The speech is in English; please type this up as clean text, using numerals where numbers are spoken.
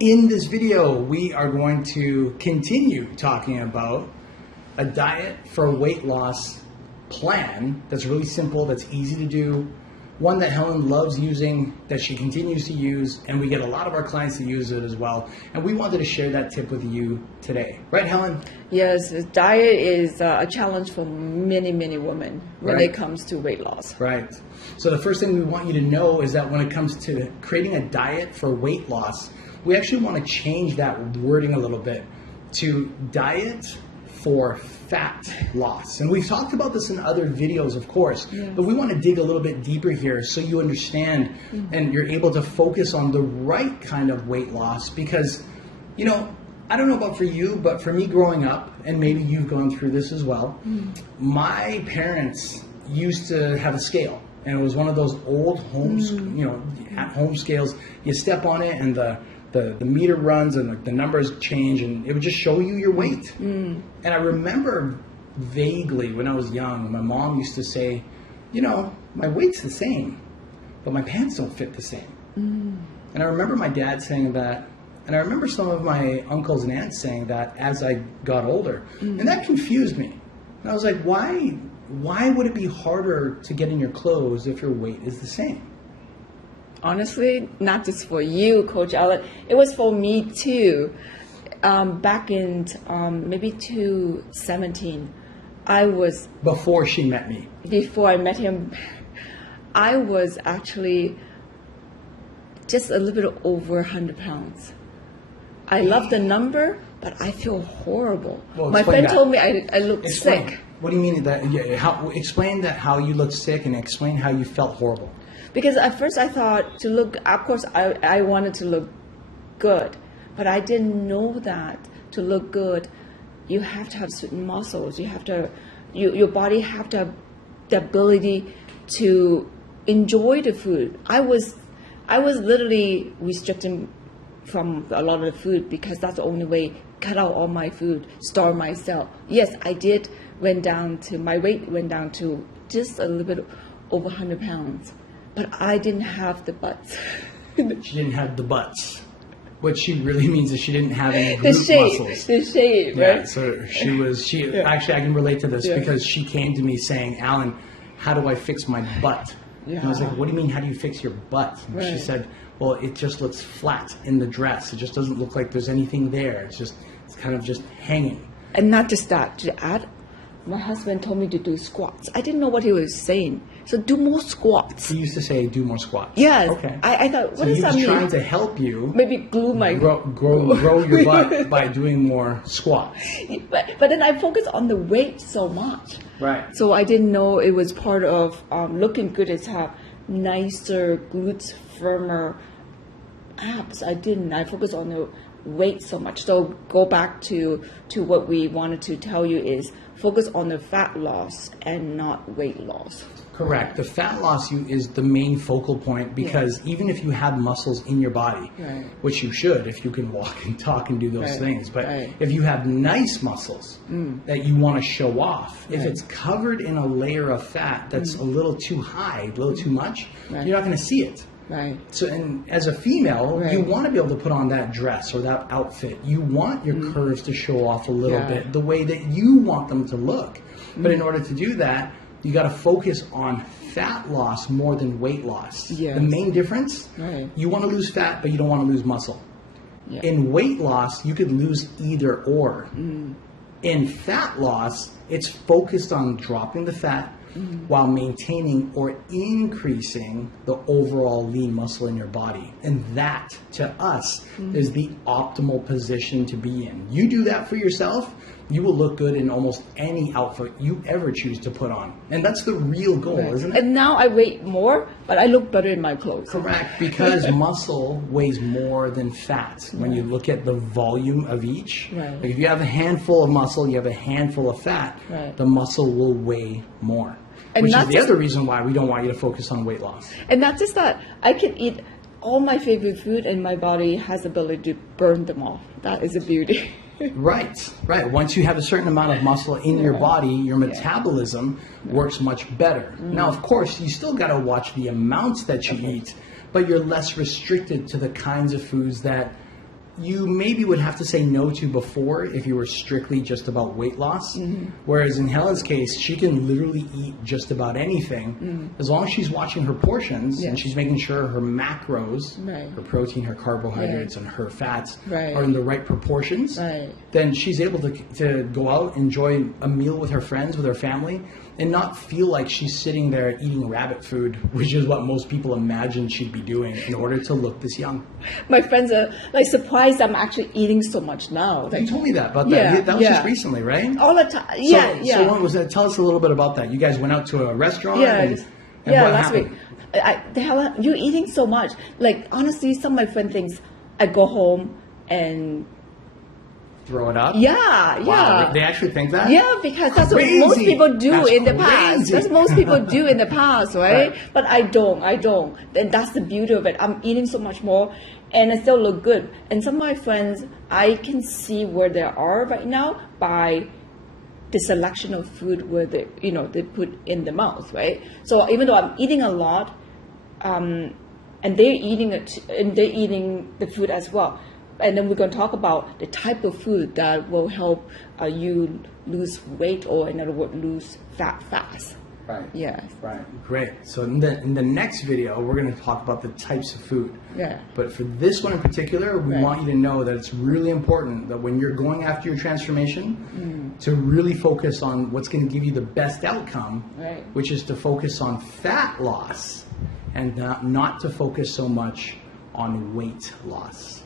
In this video, we are going to continue talking about a diet for a weight loss plan that's really simple, that's easy to do, one that Helen loves using, that she continues to use, and we get a lot of our clients to use it as well. And we wanted to share that tip with you today. Right, Helen? Yes, diet is a challenge for many, many women when it comes to weight loss. Right. So the first thing we want you to know is that when it comes to creating a diet for weight loss, we actually want to change that wording a little bit to diet for fat loss. And we've talked about this in other videos, of course, but we want to dig a little bit deeper here so you understand and you're able to focus on the right kind of weight loss. Because, you know, I don't know about for you, but for me growing up, and maybe you've gone through this as well, my parents used to have a scale. And it was one of those old at-home scales. You step on it and the meter runs and the numbers change, and it would just show you your weight. And I remember vaguely when I was young, my mom used to say, you know, my weight's the same, but my pants don't fit the same. And I remember my dad saying that, and I remember some of my uncles and aunts saying that as I got older. And that confused me. And I was like, why would it be harder to get in your clothes if your weight is the same? Honestly, not just for you, Coach Allen. It was for me too. Back in maybe 2017, I was... Before she met me. Before I met him, I was actually just a little bit over 100 pounds. I love the number, but I feel horrible. Well, my friend told me I look sick. What do you mean that? Explain that, how you look sick, and explain how you felt horrible. Because at first I thought to look, of course I wanted to look good, but I didn't know that to look good, you have to have certain muscles. You have to, your body have to have the ability to enjoy the food. I was literally restricting from a lot of the food because that's the only way. Cut out all my food, starve myself. Yes, I did. My weight went down to just a little bit over 100 pounds. But I didn't have the butts. She didn't have the butts. What she really means is she didn't have any glute muscles. The shape, right? Yeah, so actually I can relate to this because she came to me saying, Alan, how do I fix my butt? And I was like, what do you mean, how do you fix your butt? And she said, well, it just looks flat in the dress. It just doesn't look like there's anything there. It's kind of just hanging. And not just that, to add, my husband told me to do squats. I didn't know what he was saying. So do more squats. He used to say, do more squats. Yes. Okay. I thought, what does that mean? So he was trying to help you. Maybe glue my... Grow your butt by doing more squats. But then I focused on the weight so much. Right. So I didn't know it was part of looking good is have nicer glutes, firmer abs. I didn't. I focused on the weight so much. So go back to what we wanted to tell you is focus on the fat loss and not weight loss. Correct. The fat loss is the main focal point because even if you have muscles in your body, which you should if you can walk and talk and do those things, but if you have nice muscles that you want to show off, if it's covered in a layer of fat that's a little too high, a little too much, you're not going to see it. Right. So, and as a female, you want to be able to put on that dress or that outfit. You want your curves to show off a little bit the way that you want them to look. But in order to do that, you got to focus on fat loss more than weight loss. Yes. The main difference, you want to lose fat, but you don't want to lose muscle. Yeah. In weight loss, you could lose either or. In fat loss, it's focused on dropping the fat while maintaining or increasing the overall lean muscle in your body. And that, to us, is the optimal position to be in. You do that for yourself, you will look good in almost any outfit you ever choose to put on. And that's the real goal, isn't it? And now I weigh more, but I look better in my clothes. Correct, because muscle weighs more than fat when you look at the volume of each. Like if you have a handful of muscle, you have a handful of fat, the muscle will weigh more. And which is the other reason why we don't want you to focus on weight loss. And not just that, I can eat all my favorite food and my body has the ability to burn them off. That is a beauty. Right. Once you have a certain amount of muscle in your body, your metabolism works much better. Now, of course, you still got to watch the amounts that you eat, but you're less restricted to the kinds of foods that you maybe would have to say no to before if you were strictly just about weight loss. Whereas in Helen's case, she can literally eat just about anything as long as she's watching her portions and she's making sure her macros, her protein, her carbohydrates, and her fats are in the right proportions. Then she's able to go out, enjoy a meal with her friends, with her family, and not feel like she's sitting there eating rabbit food, which is what most people imagine she'd be doing in order to look this young. My friends are like surprised I'm actually eating so much now. Like, you told me that about that. That was just recently, right? All the time. So what was that? Tell us a little bit about that. You guys went out to a restaurant. And last week. Helen, you're eating so much. Like honestly, some of my friends thinks I go home and throw it up? Yeah. They actually think that? Yeah, because that's what most people do in the past. That's what most people do in the past, right? But I don't. And that's the beauty of it. I'm eating so much more and I still look good. And some of my friends, I can see where they are right now by the selection of food where they put in the mouth, right? So even though I'm eating a lot, and they're eating it, and they're eating the food as well. And then we're going to talk about the type of food that will help you lose weight, or in other words, lose fat fast. Right. Yeah. Right. Great. So in the next video, we're going to talk about the types of food. Yeah. But for this one in particular, we want you to know that it's really important that when you're going after your transformation, to really focus on what's going to give you the best outcome, which is to focus on fat loss and not to focus so much on weight loss.